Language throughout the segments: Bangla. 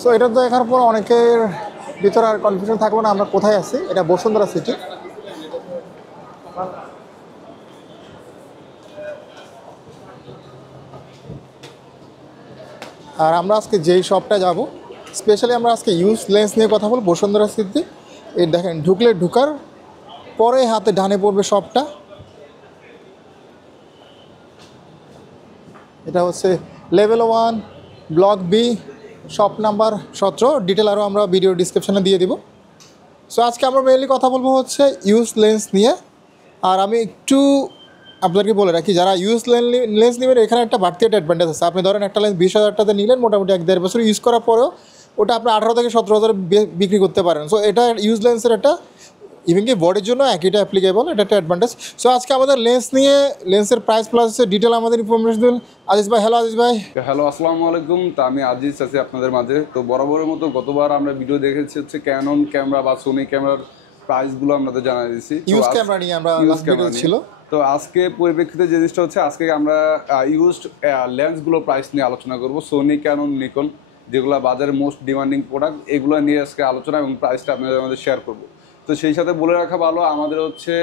সো এটা তো দেখার পর অনেকের ভিতরে আর কনফিউশন থাকবে না আমরা কোথায় আছি। এটা বসুন্ধরা সিটি। আর আমরা আজকে যেই শপটা যাব, স্পেশালি আমরা আজকে ইউজ লেন্স নিয়ে কথা বলবো বসুন্ধরা সিটি। এই দেখেন, ঢুকার পরে হাতে ডানে পড়বে শপটা। এটা হচ্ছে level 1 block B, shop number 17। Detail আরও আমরা ভিডিও ডিসক্রিপশানে দিয়ে দিব। সো আজকে আমরা মেইনলি কথা বলবো হচ্ছে ইউজ লেন্স নিয়ে। আর আমি একটু আপনাদেরকে বলে রাখি, যারা ইউজ লেন্স নেবেন এখানে একটা বাড়তি একটা অ্যাডভান্টেজ আছে। আপনি ধরেন একটা লেন্স 20,000 টাকাতে নিলেন, মোটামুটি 1-1.5 বছর ইউজ করার পরেও ওটা আপনি 18 থেকে 17,000 বিক্রি করতে পারেন। সো এটা ইউজ লেন্সের একটা ইভেন কি বডির জন্য একইটা অ্যাপ্লিকেবল, এটা একটা অ্যাডভান্টেজ। সো আজকে আমাদের লেন্স নিয়ে, লেন্সের প্রাইস প্লাস ডিটেল আমাদের ইনফরমেশন দিন আজিজ ভাই। হ্যালো আজিজ ভাই। হ্যালো, আসসালামু আলাইকুম। তো আমি আজিজ আছি আপনাদের মাঝে। তো বরাবরের মতো গতবার আমরা ভিডিও দেখেছি হচ্ছে ক্যানন ক্যামেরা বা সোনি ক্যামেরার প্রাইসগুলো আপনাদের জানাই দিয়েছি। ইউজ ক্যামেরা নিয়ে আমরা লাস্ট ভিডিও ছিল। তো আজকে পরিপ্রেক্ষিতে যে জিনিসটা হচ্ছে, আজকে আমরা ইউজড লেন্সগুলোর প্রাইস নিয়ে আলোচনা করব। সোনি, ক্যানন, নিকন, যেগুলো বাজারে মোস্ট ডিমান্ডিং প্রোডাক্ট, এগুলো নিয়ে আজকে আলোচনা এবং প্রাইসটা আপনাদের আমাদের শেয়ার করব। তো সেই সাথে বলে রাখা ভালো, আমাদের হচ্ছে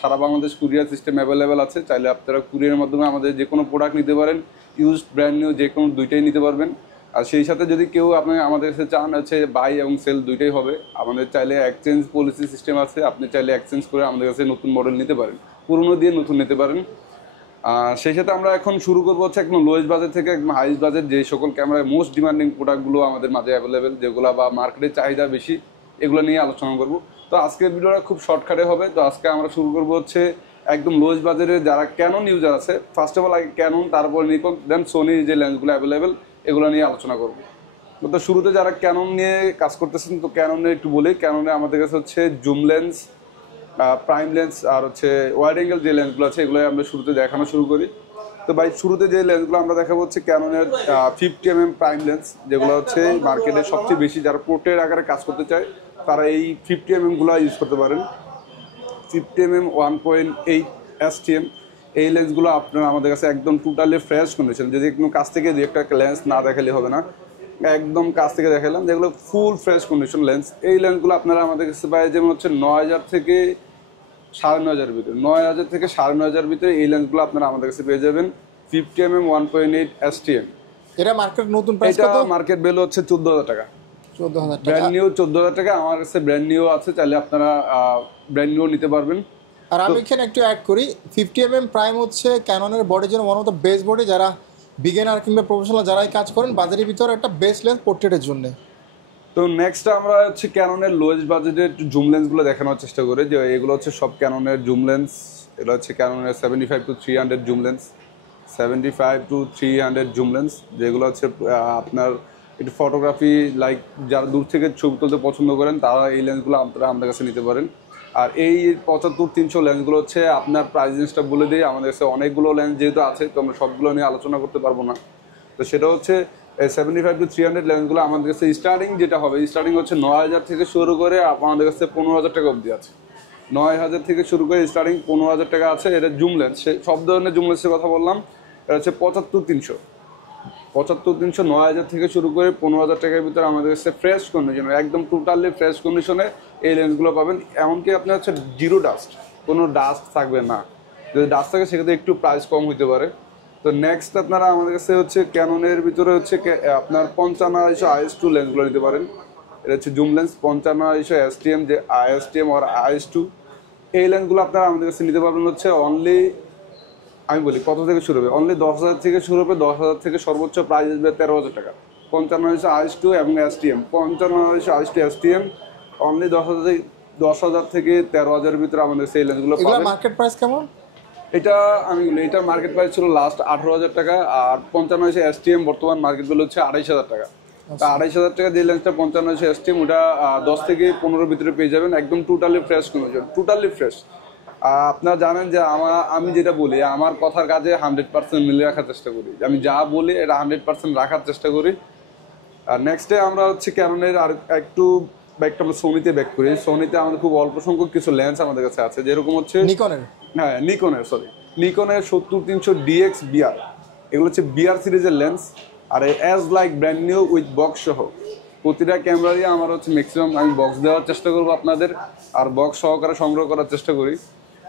সারা বাংলাদেশ কুরিয়ার সিস্টেম অ্যাভেলেবেল আছে। চাইলে আপনারা কুরিয়ারের মাধ্যমে আমাদের যে কোনো প্রোডাক্ট নিতে পারেন, ইউজড ব্র্যান্ড নিউ যে কোনো দুইটাই নিতে পারবেন। আর সেই সাথে যদি কেউ আপনি আমাদের কাছে চান হচ্ছে বাই এবং সেল দুইটাই হবে। আমাদের চাইলে এক্সচেঞ্জ পলিসি সিস্টেম আছে, আপনি চাইলে এক্সচেঞ্জ করে আমাদের কাছে নতুন মডেল নিতে পারেন, পুরনো দিয়ে নতুন নিতে পারেন। সেই সাথে আমরা এখন শুরু করবো হচ্ছে একদম লোয়েস্ট বাজেট থেকে একদম হাইস্ট বাজেট, যে সকল ক্যামেরায় মোস্ট ডিমান্ডিং প্রোডাক্টগুলো আমাদের মাঝে অ্যাভেলেবেল, যেগুলো বা মার্কেটের চাহিদা বেশি, এগুলো নিয়ে আলোচনা করব। তো আজকের ভিডিওটা খুব শর্টকাটে হবে। তো আজকে আমরা শুরু করবো হচ্ছে একদম লোয়েস্ট বাজেটে যারা ক্যানন ইউজার আছে, ফার্স্ট অফ অল আগে ক্যানন, তারপর নিকন, দেন সোনি যে লেন্সগুলো অ্যাভেলেবেল এগুলো নিয়ে আলোচনা করবো। তো শুরুতে যারা ক্যানন নিয়ে কাজ করতেছেন, তো ক্যাননে একটু বলি। ক্যাননে আমাদের কাছে হচ্ছে জুম লেন্স, প্রাইম লেন্স আর হচ্ছে ওয়াইড অ্যাঙ্গেল যে লেন্সগুলো আছে, এগুলোই আমরা শুরুতে দেখানো শুরু করি। তো ভাই শুরুতে যে লেন্সগুলো আমরা দেখাবো হচ্ছে ক্যাননের 50mm প্রাইম লেন্স, যেগুলো হচ্ছে মার্কেটে সবচেয়ে বেশি, যারা পোর্ট্রেট আকারে কাজ করতে চায় তারা এই 50mm ইউজ করতে পারেন। 50mm 1.8 STM এই লেন্সগুলো আপনারা আমাদের কাছে একদম টোটালি ফ্রেশ কন্ডিশন। যদি একদম কাছ থেকে যে একটা লেন্স না দেখালে হবে না, একদম কাছ থেকে দেখালাম, যেগুলো ফুল ফ্রেশ কন্ডিশন লেন্স। এই লেন্সগুলো আপনারা আমাদের কাছে পাই যেমন হচ্ছে 9,000 থেকে 9,500 ভিতরে, 9,000 থেকে 9,500 ভিতরে এই লেন্সগুলো আপনারা আমাদের কাছে পেয়ে যাবেন। 50mm 1.8 STM। এটা মার্কেট নতুন প্রাইস কত? এটা মার্কেট ভ্যালু হচ্ছে 14,000 টাকা। 14,000 টাকা ব্র্যান্ড নিউ 14,000 টাকা। আমার কাছে ব্র্যান্ড নিউ আছে, চাইলে আপনারা ব্র্যান্ড নিউ নিতে পারবেন। আর আমি এখানে একটু অ্যাড করি, 50mm প্রাইম হচ্ছে ক্যাননের বডির জন্য one of the best body. যারা বিগিনার কিংবা প্রফেশনাল যারাই কাজ করেন, বাজারের ভিতরে একটা বেস্ট লেন্স পোর্ট্রেটের জন্য। তো নেক্সট আমরা হচ্ছে ক্যাননের লোয়েস্ট বাজেটের জুম লেন্সগুলো দেখানোর চেষ্টা করি, যে এগুলো হচ্ছে সব ক্যাননের জুম লেন্স। এগুলো হচ্ছে ক্যাননের 75 to 300 zoom lens, 75 to 300 zoom lens, যেগুলো হচ্ছে আপনার একটু ফটোগ্রাফি লাইক যারা দূর থেকে ছবি তুলতে পছন্দ করেন তারা এই লেন্সগুলো আপনারা আমাদের কাছে নিতে পারেন। আর এই 75-300 লেন্সগুলো হচ্ছে আপনার প্রাইস রেঞ্জটা বলে দিই। আমাদের কাছে অনেকগুলো লেন্স যেহেতু আছে, তো আমরা সবগুলো নিয়ে আলোচনা করতে পারবো না। তো সেটা হচ্ছে 75 to 300 লেন্সগুলো আমাদের কাছে স্টার্টিং যেটা হবে, স্টার্টিং হচ্ছে 9,000 থেকে শুরু করে আমাদের কাছে 15,000 টাকা অবধি আছে। 9,000 থেকে শুরু করে স্টার্টিং 15,000 টাকা আছে। এটা জুম লেন্স, সব ধরনের জুম লেন্সের কথা বললাম। এটা হচ্ছে 75-300, 9,000 থেকে শুরু করে 15,000 টাকার ভিতরে আমাদের কাছে ফ্রেশ কন্ডিশনে, একদম টোটালি ফ্রেশ কন্ডিশনে এই লেন্সগুলো পাবেন। এমনকি আপনার হচ্ছে জিরো ডাস্ট, কোনো ডাস্ট থাকবে না। যদি ডাস্ট থাকে সেক্ষেত্রে একটু প্রাইস কম হতে পারে। তো নেক্সট আপনারা আমাদের কাছে হচ্ছে ক্যাননের ভিতরে হচ্ছে আপনার 55-200 IS2 লেন্সগুলো নিতে পারেন। এটা হচ্ছে জুম লেন্স 55-200 STM, যে ISTM আর IS2 এই লেন্সগুলো আপনারা আমাদের কাছে নিতে পারবেন হচ্ছে অনলি, আমি বলি কত থেকে শুরু হবে, অনলি 10,000 থেকে শুরু হবে। 10,000 থেকে সর্বোচ্চ প্রাইস আসবে 13,000 টাকা। 55-200 IS2 এবং STM, 55-200 IS2 STM অনলি 10,000 থেকে 13,000 ভিতরে আমাদের সেই লেন্সগুলো পাবেন। মার্কেট প্রাইস কেমন? এটা আমি বলি, এটার মার্কেট প্রাইস ছিল লাস্ট 18,000 টাকা। আর 55-200 STM বর্তমান মার্কেট ভ্যালু হচ্ছে 28,000 টাকা। তা 28,000 টাকা যে লেন্সটা 55-200 STM, ওটা 10 থেকে 15 ভিতরে পেয়ে যাবেন, একদম totally fresh condition, totally fresh. আপনারা জানেন যে আমি যেটা বলি, আমার কথার কাজে 100% মিলে রাখার চেষ্টা করি। আমি যা বলি এটা 100% রাখার চেষ্টা করি। আর নেক্সটে আমরা হচ্ছে ক্যাননের আর একটু ব্যাকটা আমরা সোনিতে ব্যাক করি। সোনিতে আমাদের খুব অল্প সংখ্যক কিছু লেন্স আমাদের কাছে আছে, যেরকম হচ্ছে নিকনের 70-300 DX BR, এগুলো হচ্ছে BR সিরিজের লেন্স। আর as like brand new with box সহ প্রতিটা ক্যামেরারই আমার হচ্ছে ম্যাক্সিমাম আমি বক্স দেওয়ার চেষ্টা করবো আপনাদের, আর বক্স সহকারে সংগ্রহ করার চেষ্টা করি।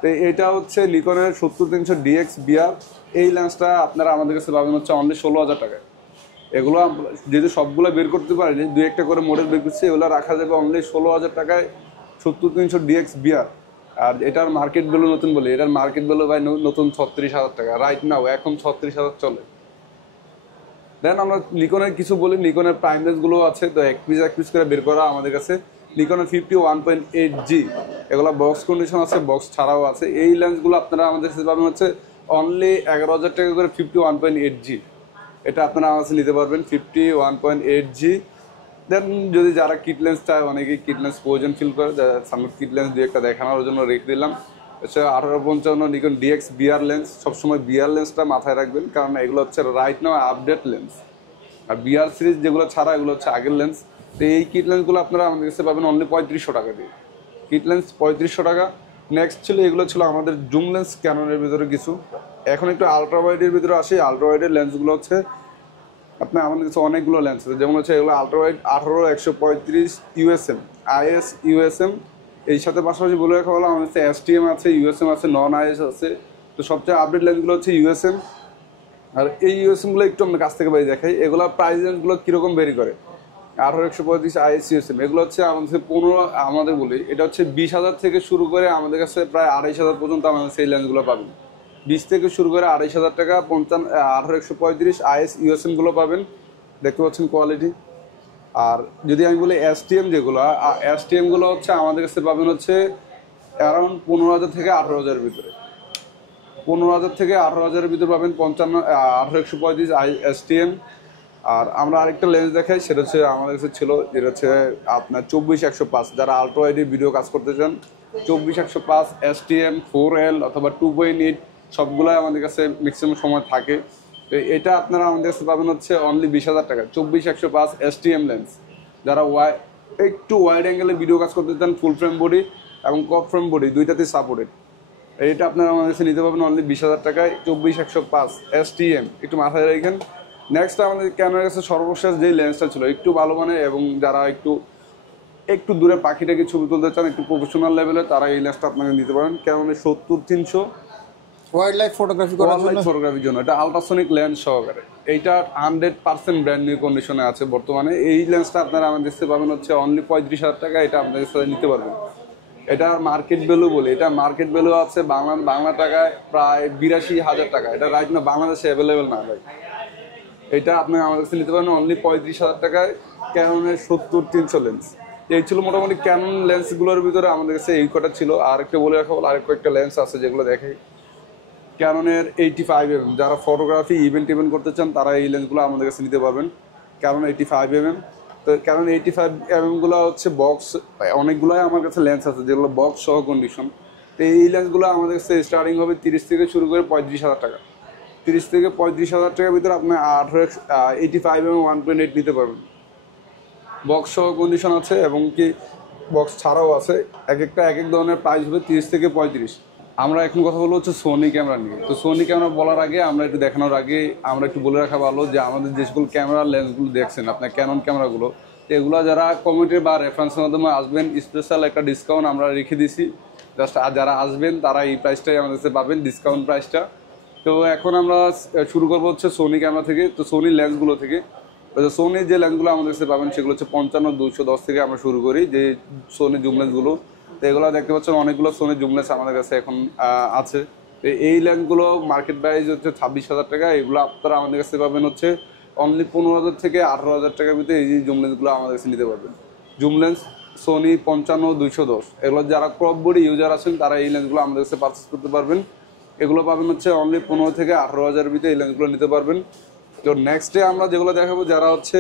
তো এটা হচ্ছে নিকনের 70-300 DX বিআর। এই লেন্সটা আপনারা আমাদের কাছে পাবেন হচ্ছে অনলি 16,000 টাকায়। এগুলো যেহেতু সবগুলো বের করতে পারিনি, দু একটা করে মডেল বের করছি, এগুলো রাখা যাবে অনলি 16,000 টাকায় 70-300 DX বিআর। আর এটার মার্কেট ভ্যালু নতুন বলি, এটার মার্কেট ভ্যালু ভাই নতুন 36,000 টাকা রাইট নাও, এখন 36,000 চলে। দেন আমরা নিকনের কিছু বলি, নিকনের প্রাইম লেন্সগুলো আছে, তো এক পিস করে বের করা আমাদের কাছে। নিকনের 51.8G, এগুলো বক্স কন্ডিশন আছে, বক্স ছাড়াও আছে। এই লেন্সগুলো আপনারা আমাদের কাছে পাবেন হচ্ছে অনলি 11,000 টাকা করে 51.8G। এটা আপনারা আমার কাছে নিতে পারবেন 51.8G। দেন যদি যারা কিট লেন্স চায়, অনেকেই কিট লেন্স প্রয়োজন ফিল করে, সামনে কিট লেন্স দিয়ে একটা দেখানোর জন্য রেখে দিলাম। হচ্ছে 1855 নিকন DX বিআর লেন্স। সবসময় বিআর লেন্সটা মাথায় রাখবেন, কারণ এগুলো হচ্ছে রাইট নাও আপডেট লেন্স। আর বিআর সিরিজ যেগুলো ছাড়া এগুলো হচ্ছে আগের লেন্স। তো এই কিট লেন্সগুলো আপনারা আমাদের কাছে পাবেন অনলি 3500 টাকা দিয়ে। কিট লেন্স 3500 টাকা। নেক্সট ছিল, এগুলো ছিল আমাদের জুম লেন্স ক্যাননের ভিতরে কিছু। এখন একটু আলট্রা ওয়াইডের ভিতরে আসি। আলট্রা ওয়াইডের লেন্সগুলো হচ্ছে আপনার আমাদের কাছে অনেকগুলো লেন্স আছে, যেমন হচ্ছে এগুলো ultra wide 18-135 USM IS USM। এই সাথে পাশাপাশি বলে রাখা হলো আমাদের কাছে STM আছে, USM আছে, নন IS আছে। তো সবচেয়ে আপডেট লেন্সগুলো হচ্ছে USM। আর এই USM-গুলো একটু আমরা কাছ থেকে বাইরে দেখাই। এগুলো প্রাইস রেঞ্জগুলো কীরকম ভেরি করে। 18-135 IS USM এগুলো হচ্ছে আমাদের 15, আমাদের বলি এটা হচ্ছে 20,000 থেকে শুরু করে আমাদের কাছে প্রায় 2,500 পর্যন্ত আমাদের সেই লেন্সগুলো পাবেন। 20 থেকে শুরু করে 2,500 টাকা 18-135 IS USM গুলো পাবেন। দেখতে পাচ্ছেন কোয়ালিটি। আর যদি আমি বলি STM যেগুলো, STM গুলো হচ্ছে আমাদের কাছে পাবেন হচ্ছে অ্যারাউন্ড 15,000 থেকে 18,000-এর ভিতরে। 15,000 থেকে 18,000-এর ভিতরে পাবেন 18-135 STM। আর আমরা আরেকটা লেন্স দেখাই, সেটা হচ্ছে আমাদের কাছে ছিল, যেটা হচ্ছে আপনার 24-105। যারা আলট্রা ওয়াইডের ভিডিও কাজ করতে চান, 24-105 STM 4L অথবা 2.8 সবগুলাই আমাদের কাছে ম্যাক্সিমাম সময় থাকে। তো এটা আপনারা আমাদের কাছে পাবেন হচ্ছে অনলি 20,000 টাকা 24-105 STM লেন্স। যারা একটু ওয়াইড অ্যাঙ্গেলে ভিডিও কাজ করতে চান, ফুল ফ্রেম বডি এবং কপ ফ্রেম বডি দুইটাতেই সাপোর্টেড, এটা আপনারা আমাদের কাছে নিতে পারবেন অনলি 20,000 টাকায় 24-105 STM। একটু মাথায় রাখেন। নেক্সট আমাদের ক্যামেরার কাছে সর্বশেষ যেই লেন্সটা ছিল একটু ভালো মানে, এবং যারা একটু দূরে পাখিটাকে ছবি তুলতে চান একটু প্রফেশনাল লেভেলে, তারা এই লেন্সটা আপনাকে নিতে পারেন। কেমন 70-300 ওয়াইল্ড লাইফ ফটোগ্রাফি করার জন্য, ফটোগ্রাফির জন্য। এটা আলট্রাসনিক লেন্স সহকারে, এইটা 100% ব্র্যান্ড নিউ কন্ডিশনে আছে বর্তমানে। এই লেন্সটা আপনারা আমাদের কাছে পাবেন হচ্ছে অনলি 35,000 টাকা। এটা আপনাদের সাথে নিতে পারবেন। এটা মার্কেট ভ্যালু বলে, এটা মার্কেট ভ্যালু আছে বাংলা টাকায় প্রায় 82,000 টাকা। এটা রাইট না বাংলাদেশে অ্যাভেলেবেল না ভাই। এটা আপনি আমাদের কাছে নিতে পারেন অনলি 35,000 টাকায় ক্যাননের 70-300 লেন্স। এই ছিল মোটামুটি ক্যানন লেন্সগুলোর ভিতরে আমাদের কাছে এই কটা ছিল। আর একটা বলে রাখা বলো, আরেক কয়েকটা লেন্স আছে যেগুলো দেখাই। ক্যাননের 85mm, যারা ফটোগ্রাফি ইভেন্ট করতে চান তারা এই লেন্সগুলো আমাদের কাছে নিতে পারবেন। Canon 85mm। তো ক্যানন 85mm গুলো হচ্ছে বক্স, অনেকগুলোই আমার কাছে লেন্স আছে যেগুলো বক্স সহ কন্ডিশন। তো এই লেন্সগুলো আমাদের কাছে স্টার্টিং হবে 30 থেকে শুরু করে 35,000 টাকা। 30 থেকে 35,000 টাকার ভিতরে আপনি 85mm 1.8 নিতে পারবেন। বক্স সহ কন্ডিশন আছে এবং কি বক্স ছাড়াও আছে। এক এক ধরনের প্রাইস হবে 30 থেকে 35। আমরা এখন কথা বলবো হচ্ছে সোনি ক্যামেরা নিয়ে। তো সোনি ক্যামেরা বলার আগে আমরা একটু দেখানোর আগে আমরা একটু বলে রাখা ভালো যে আমাদের যে সকল ক্যামেরার লেন্সগুলো দেখছেন আপনার ক্যানন ক্যামেরাগুলো, তো এগুলো যারা কমেন্টে বা রেফারেন্সের মাধ্যমে আসবেন স্পেশাল একটা ডিসকাউন্ট আমরা রেখে দিছি। জাস্ট যারা আসবেন তারা এই প্রাইসটাই আমাদের কাছে পাবেন, ডিসকাউন্ট প্রাইসটা। তো এখন আমরা শুরু করবো হচ্ছে সোনি ক্যামেরা থেকে। তো সোনি লেন্সগুলো থেকে, সোনির যে লেন্সগুলো আমাদের কাছে পাবেন সেগুলো হচ্ছে 55-210 থেকে আমরা শুরু করি, যে সোনি জুম লেন্সগুলো। তো এগুলো দেখতে পাচ্ছেন অনেকগুলো সোনি জুম লেন্স আমাদের কাছে এখন আছে। তো এই লেন্সগুলো মার্কেট প্রাইস হচ্ছে 26,000 টাকা। এগুলো আপনারা আমাদের কাছে পাবেন হচ্ছে অনলি 15,000 থেকে 18,000 টাকার ভিতরে এই জুম লেন্সগুলো আমাদের কাছে নিতে পারবেন। জুম লেন্স সোনি 55-210, এগুলো যারা ক্রপ বডি ইউজার আছেন তারা এই লেন্সগুলো আমাদের কাছে পারচেস করতে পারবেন। এগুলো পাবেন হচ্ছে অনলি 15 থেকে 18,000 ভিতরে এই লেন্সগুলো নিতে পারবেন। তো নেক্সটে আমরা যেগুলো দেখাবো যারা হচ্ছে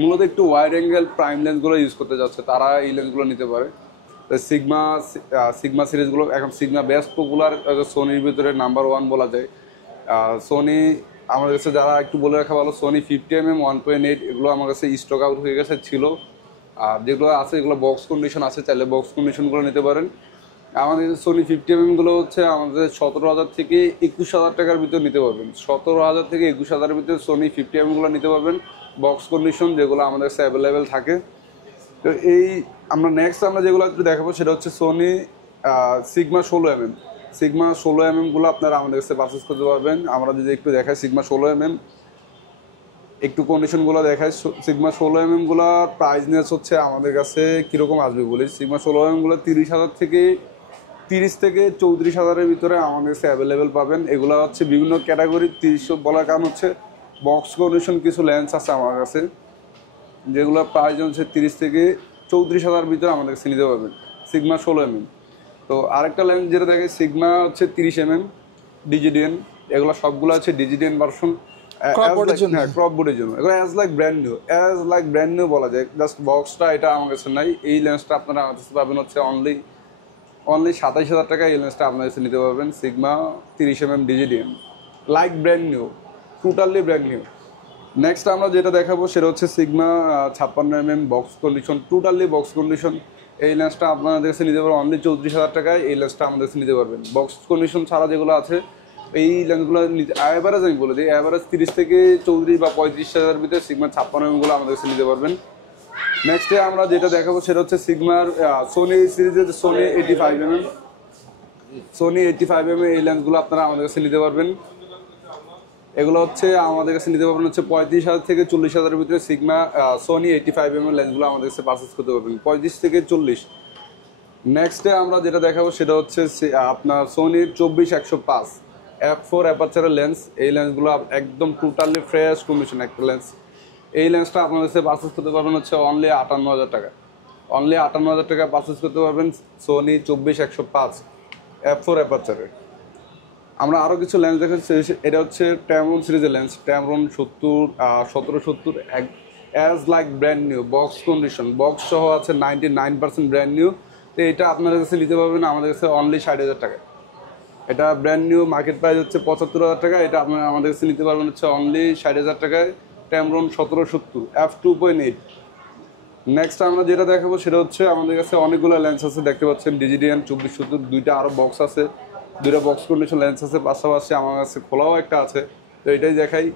মূলত একটু ওয়াইড অ্যাঙ্গেল প্রাইম লেন্সগুলো ইউজ করতে যাচ্ছে তারা এই লেন্সগুলো নিতে পারে। সিগমা সিরিজগুলো এখন সিগমা বেস্ট পপুলার, সোনির ভিতরে নাম্বার 1 বলা যায়। সোনি আমার কাছে যারা একটু বলে রাখা ভালো, সোনি 50mm 1.8 এগুলো আমার কাছে স্টক আউট হয়ে গেছে ছিল। আর যেগুলো আছে এগুলো বক্স কন্ডিশন আছে, চাইলে বক্স কন্ডিশনগুলো নিতে পারেন। আমাদের সোনি 50mm গুলো হচ্ছে আমাদের 17,000 থেকে 21,000 টাকার ভিতর নিতে পারবেন। 17,000 থেকে 21,000 ভিতরে সোনি 50mm গুলো নিতে পারবেন, বক্স কন্ডিশন, যেগুলো আমাদের কাছে অ্যাভেলেবেল থাকে। তো এই আমরা যেগুলো একটু দেখাবো সেটা হচ্ছে Sony sigma 16mm। Sigma 16mm গুলো আপনারা আমাদের কাছে পারচেস করতে পারবেন। আমরা যদি একটু দেখাই সিগমা 16mm, একটু কন্ডিশনগুলো দেখাই। সিগমা 16mm গুলো প্রাইস নিয়ে হচ্ছে আমাদের কাছে কীরকম আসবে বলি। সিগমা 16mm গুলো 30,000 থেকে 34,000-এর ভিতরে আমাদের কাছে অ্যাভেলেবেল পাবেন। এগুলো হচ্ছে বিভিন্ন ক্যাটাগরি। 30 বলার কারণ হচ্ছে বক্স কন্ডিশন কিছু লেন্স আছে আমার কাছে যেগুলো প্রাইস হচ্ছে 30,000-34,000 ভিতরে আমাদের কাছে নিতে পারবেন, সিগমা 16mm। তো আরেকটা লেন্স যেটা দেখে সিগমা হচ্ছে 30mm ডিজিডিএন। এগুলো সবগুলো হচ্ছে ডিজিডিএন ভার্সন, ক্রপ বোর্ডের জন্য। হ্যাঁ, ক্রপ বোর্ডের জন্য। এগুলো অ্যাজ লাইক ব্র্যান্ড নিউ বলা যায়। জাস্ট বক্সটা এটা আমার কাছে নাই। এই লেন্সটা আপনারা আমার কাছে পাবেন হচ্ছে অনলি 27,000 টাকা। এই লেন্সটা আপনার কাছে নিতে পারবেন, Sigma 30mm DG DN, like brand new, totally brand new. Next আমরা যেটা দেখাবো সেটা হচ্ছে Sigma 56mm box condition, totally box condition. এই লেন্সটা আপনাদের কাছে নিতে পারবেন অনলি 34,000 টাকায়। এই লেন্সটা আমাদের কাছে নিতে পারবেন। বক্স কন্ডিশন ছাড়া যেগুলো আছে এই লেন্সগুলো নিতে অ্যাভারেজ, আমি বলে দিই অ্যাভারেজ 30 থেকে 34 বা 35,000 ভিতরে সিগমা 56mm গুলো আমাদের কাছে নিতে পারবেন। নেক্সটে আমরা যেটা দেখাবো সেটা হচ্ছে সিগমার সোনি সিরিজের সোনি 85mm। সোনি 85mm এই লেন্সগুলো আপনারা আমাদের কাছে নিতে পারবেন। এগুলো হচ্ছে আমাদের কাছে নিতে পারবেন হচ্ছে 35,000 থেকে 40,000-এর ভিতরে সিগমা সোনি 85mm লেন্সগুলো আমাদের কাছে পারচেস করতে পারবেন, 35 থেকে 40। নেক্সটে আমরা যেটা দেখাবো সেটা হচ্ছে আপনার সোনির 24-105 f4 অ্যাপারচারের লেন্স। এই লেন্সগুলো একদম টোটালি ফ্রেশ কন্ডিশন একটা লেন্স। এই লেন্সটা আপনাদের কাছে পারচেস করতে পারবেন হচ্ছে অনলি 58,000 টাকা। অনলি 58,000 টাকা পারচেস করতে পারবেন সোনি 24-105 f4 অ্যাপারচারের। আমরা আরও কিছু লেন্স দেখাচ্ছি। এটা হচ্ছে ট্যামরন সিরিজের lens, Tamron 1770 as like brand new, box condition, box সহ আছে 99% ব্র্যান্ড নিউ। তো এটা আপনাদের কাছে নিতে পারবেন আমাদের কাছে অনলি 60,000 টাকা। এটা ব্র্যান্ড নিউ, মার্কেট প্রাইস হচ্ছে 75,000 টাকা। এটা আপনারা আমাদের কাছে নিতে পারবেন হচ্ছে অনলি 60,000 টাকায়, ট্যামরন 1770 f2.8। নেক্সট আমরা যেটা দেখাবো সেটা হচ্ছে আমাদের কাছে অনেকগুলো লেন্স আছে, দেখতে পাচ্ছেন ডিজিডিএন 2470, দুইটা আরও বক্স আছে, দুইটা বক্স কন্ডিশন লেন্স আছে। পাশাপাশি আমার কাছে খোলাও একটা আছে। তো এটাই দেখাই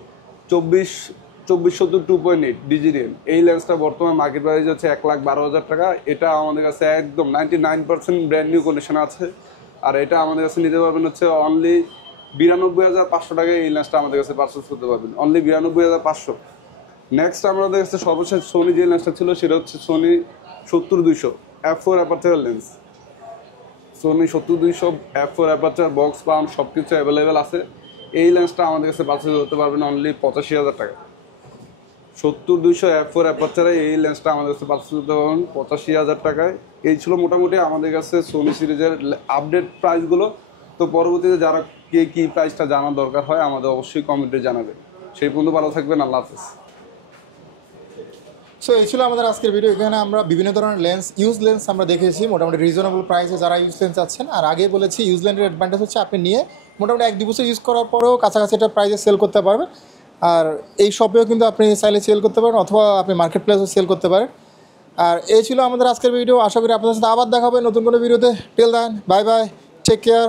2470 2.8 ডিজিডিএন। এই লেন্সটা বর্তমান মার্কেট প্রাইস হচ্ছে 1,12,000 টাকা। এটা আমাদের কাছে একদম 99% ব্র্যান্ড নিউ কন্ডিশন আছে। আর এটা আমাদের কাছে নিতে পারবেন হচ্ছে অনলি 92,500 টাকায়। এই লেন্সটা আমাদের কাছে পারচেস করতে পারবেন অনলি 92,500। নেক্সট আমাদের কাছে সর্বশেষ সোনি যে লেন্সটা ছিল সেটা হচ্ছে Sony 70-200 f4 aperture lens. Sony 70-200 f4 aperture, box পাম্প সব কিছু অ্যাভেলেবেল আছে। এই লেন্সটা আমাদের কাছে পারচেস করতে পারবেন অনলি 85,000 টাকা। 70-200 f4 অ্যাপারচারে এই লেন্সটা আমাদের কাছে পারচেস করতে পারবেন 85,000 টাকায়। এই ছিল মোটামুটি আমাদের কাছে সোনি সিরিজের আপডেট প্রাইসগুলো। তো পরবর্তীতে যারা কী প্রাইসটা জানার দরকার হয় আমাদের অবশ্যই কমেন্টে জানাবে। সেই পর্যন্ত ভালো থাকবেন, আল্লাহ হাফেজ। সো এই ছিল আমাদের আজকের ভিডিও। এখানে আমরা বিভিন্ন ধরনের লেন্স, ইউজ লেন্স আমরা দেখেছি মোটামুটি রিজনেবল প্রাইসে যারা ইউজ লেন্স আছেন। আর আগে বলেছি ইউজ লেন্সের অ্যাডভান্টেজ হচ্ছে আপনি নিয়ে মোটামুটি 1-2 বছর ইউজ করার পরেও কাছাকাছি একটা প্রাইসে সেল করতে পারবেন। আর এই শপেও কিন্তু আপনি চাইলে সেল করতে পারেন, অথবা আপনি মার্কেট প্লেসেও সেল করতে পারেন। আর এই ছিল আমাদের আজকের ভিডিও। আশা করি আপনাদের সাথে আবার দেখা হবে নতুন কোনো ভিডিওতে। Till then, bye bye, take care.